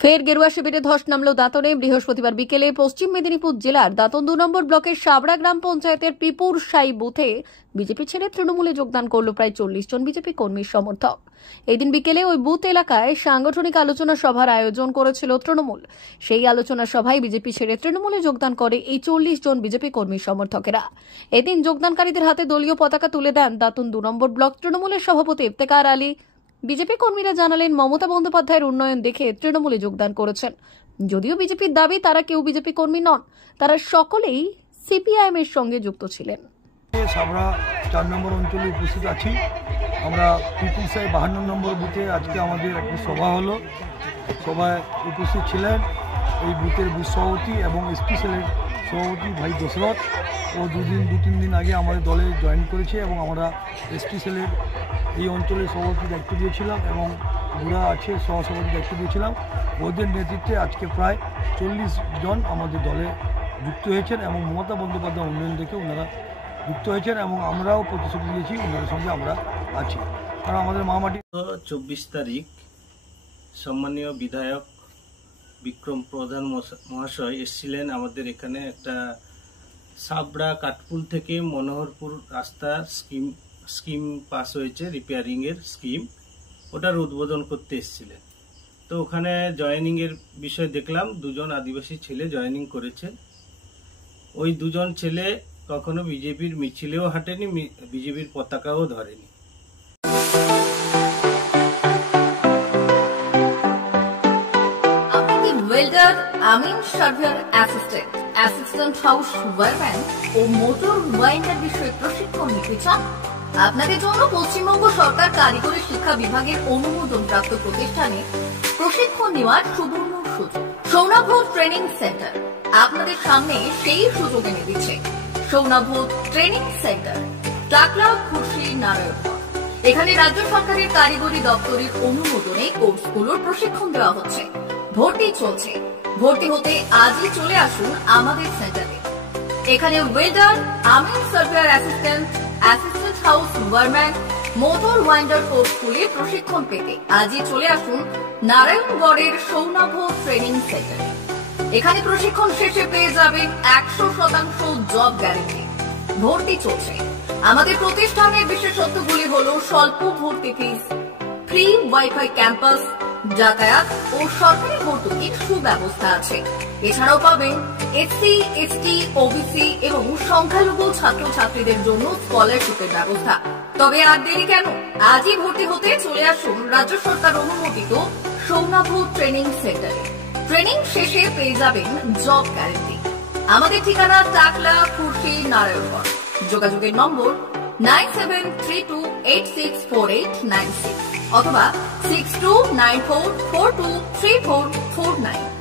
ফের গেরুয়া শিবিরে ধস নামল দাঁতনে। বৃহস্পতিবার বিকেলে পশ্চিম মেদিনীপুর জেলার দাঁতন 2 নম্বর ব্লকের সাবড়া গ্রাম পঞ্চায়েতের পিপুর সাই বুথে বিজেপি ছেড়ে তৃণমূলে যোগদান করল প্রায় 40 জন বিজেপি কর্মীর সমর্থক। এদিন বিকেলে ওই বুথ এলাকায় সাংগঠনিক আলোচনা সভার আয়োজন করেছিল তৃণমূল। সেই আলোচনা সভায় বিজেপি ছেড়ে তৃণমূলে যোগদান করে এই 40 জন বিজেপি কর্মীর সমর্থকেরা। এদিন যোগদানকারীদের হাতে দলীয় পতাকা তুলে দেন দাঁতন 2 নম্বর ব্লক তৃণমূলের সভাপতি ইফতেখার আলী। বিজেপি কর্মীরা জানালেন, মমতা বন্দ্যোপাধ্যায়ের উন্নয়ন দেখে তৃণমূলে যোগদান করেছেন। যদিও বিজেপির দাবি তারা কেউ বিজেপি কর্মী নন, তারা সকলেই সিপিআইএম এর সঙ্গে যুক্ত ছিলেন। সাবড়া 4 নম্বর অঞ্চলে উপস্থিত আছি। আমরা পিপুল সাই 52 নম্বর বুথে আজকে আমাদের একটি সভা হলো। সভায় উপস্থিত ছিলেন এই বুথের বুথ সভাপতি এবং এসপি সেলের সভাপতি ভাই দশরথ। ও 2-3 দিন আগে আমাদের দলে জয়েন করেছে এবং আমরা এসপি সেলের এই অঞ্চলের সভাপতি দায়িত্ব দিয়েছিলাম এবং বুড়া আছে সহসভাপতি দায়িত্ব দিয়েছিলাম। ওদের নেতৃত্বে আজকে প্রায় 40 জন আমাদের দলে যুক্ত হয়েছেন এবং মমতা বন্দ্যোপাধ্যায় উন্নয়ন দেখে ওনারা যুক্ত হয়েছেন এবং আমরাও প্রতিশ্রুতি দিয়েছি ওনাদের সঙ্গে আমরা আছি। কারণ আমাদের মামাটি 24 তারিখ সম্মানীয় বিধায়ক বিক্রম প্রধান মহাশয় এসেছিলেন আমাদের এখানে। একটা সাবড়া কাঠপুল থেকে মনোহরপুর রাস্তা স্কিম পাস হয়েছে, রিপেয়ারিং এর স্কিম, ওটার উদ্বোধন করতে এসেছিলেন। তো ওখানে জয়েনিং এর বিষয় দেখলাম 2 জন আদিবাসী ছেলে জয়েনিং করেছে। ওই 2 জন ছেলে কখনো বিজেপির মিছিলেও হাঁটেনি, বিজেপির পতাকাও ধরেনি। ওয়েল্ডার, আমিন surveyor assistant, assistant house wireman ও মোটর ওয়াইন্ডার বিষয়ে প্রশিক্ষণ নিতে চান? আপনাদের জন্য পশ্চিমবঙ্গ সরকার কারিগরি শিক্ষা বিভাগের অনুমোদন প্রাপ্ত প্রতিষ্ঠানে প্রশিক্ষণ নেওয়ার সুবর্ণ সুযোগ। সৌনাভ ট্রেনিং সেন্টার আপনাদের সামনে সেই সুযোগ এনে দিচ্ছে। সৌনাভ ট্রেনিং সেন্টার, টাকলা, খুশি, নারায়ণগড়। এখানে রাজ্য সরকারের কারিগরি দপ্তরের অনুমোদনে কোর্সগুলোর প্রশিক্ষণ দেওয়া হচ্ছে। ভর্তি চলছে। ভর্তি হতে আজই চলে আসুন আমাদের সেন্টারে। এখানে ওয়েল্ডার, আমিন surveyor assistant, assistant house wireman, motor winder কোর্সগুলি প্রশিক্ষণ পেতে আজই চলে আসুন নারায়ণগড়ের সৌনাভ ট্রেনিং সেন্টারে। এখানে প্রশিক্ষণ শেষে পেয়ে যাবেন 100% জব গ্যারান্টি। ভর্তি চলছে। আমাদের প্রতিষ্ঠানের বিশেষত্বগুলি হলো স্বল্প ভর্তি ফিস, ফ্রি ওয়াইফাই ক্যাম্পাস, যাতায়াত ও সরকারি ভর্তুকির সুব্যবস্থা আছে। এছাড়াও পাবেন এসসি, এসটি, ওবিসি এবং সংখ্যালঘু ছাত্রছাত্রীদের জন্য স্কলারশিপের ব্যবস্থা। তবে আর দেরি কেন, আজই ভর্তি হতে চলে আসুন রাজ্য সরকার অনুমোদিত সৌনাভ ট্রেনিং সেন্টারে। ট্রেনিং শেষে পেয়ে যাবেন জব গ্যারান্টি। আমাদের ঠিকানা টাকলা, খুশি, নারায়ণগড়। যোগাযোগের নম্বর 9732864896 অথবা 6294423449।